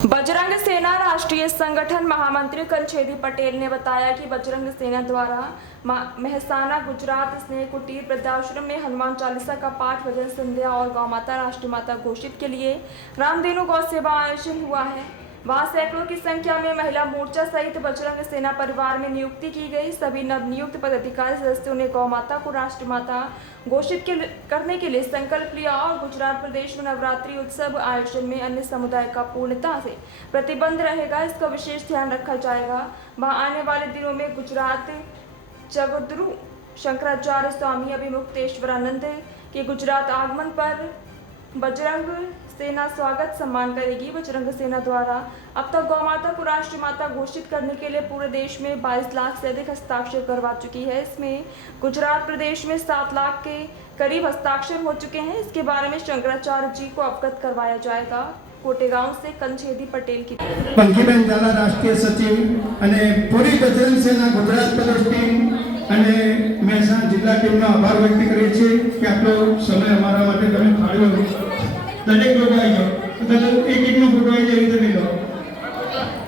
बजरंग सेना राष्ट्रीय संगठन महामंत्री कंछेदी पटेल ने बताया कि बजरंग सेना द्वारा मेहसाना गुजरात स्नेह कुटीर वृद्धाश्रम में हनुमान चालीसा का पाठ, भजन, संध्या और गौ माता राष्ट्रीय माता घोषित के लिए रामधेनु गौ सेवा आयोजन हुआ है। वहां सैकड़ों की संख्या में महिला मोर्चा सहित बजरंग सेना परिवार में नियुक्ति की गई। सभी नवनियुक्त पदाधिकारी सदस्यों ने गौ माता को राष्ट्रीय माता घोषित करने के लिए संकल्प लिया और गुजरात प्रदेश में नवरात्रि उत्सव आयोजन में अन्य समुदाय का पूर्णता से प्रतिबंध रहेगा, इसका विशेष ध्यान रखा जाएगा। वहां आने वाले दिनों में गुजरात जगद्गुरु शंकराचार्य स्वामी अभिमुक्तेश्वरानंद के गुजरात आगमन पर बजरंग सेना स्वागत सम्मान करेगी। बजरंग सेना द्वारा अब तक गौ माता को राष्ट्रीय माता घोषित करने के लिए पूरे देश में 22 लाख से अधिक हस्ताक्षर करवा चुकी है। इसमें गुजरात प्रदेश में 7 लाख के करीब हस्ताक्षर हो चुके हैं। इसके बारे में शंकराचार्य जी को अवगत करवाया जाएगा। कोटेगांव से कंछेदी पटेल की पंकीबेन झाला राष्ट्रीय सचिव અને પૂરી બજરંગ સેના ગુજરાત પ્રદેશ ટીમ અને મહેસાણા જિલ્લા ટીમનો આભાર વ્યક્ત કરીએ છીએ કે આટલો સમય અમારા માટે તમે ફાળવ્યો। દરેક લોકો આવી જાઓ, એક એકનો ફોટો આવી જાય,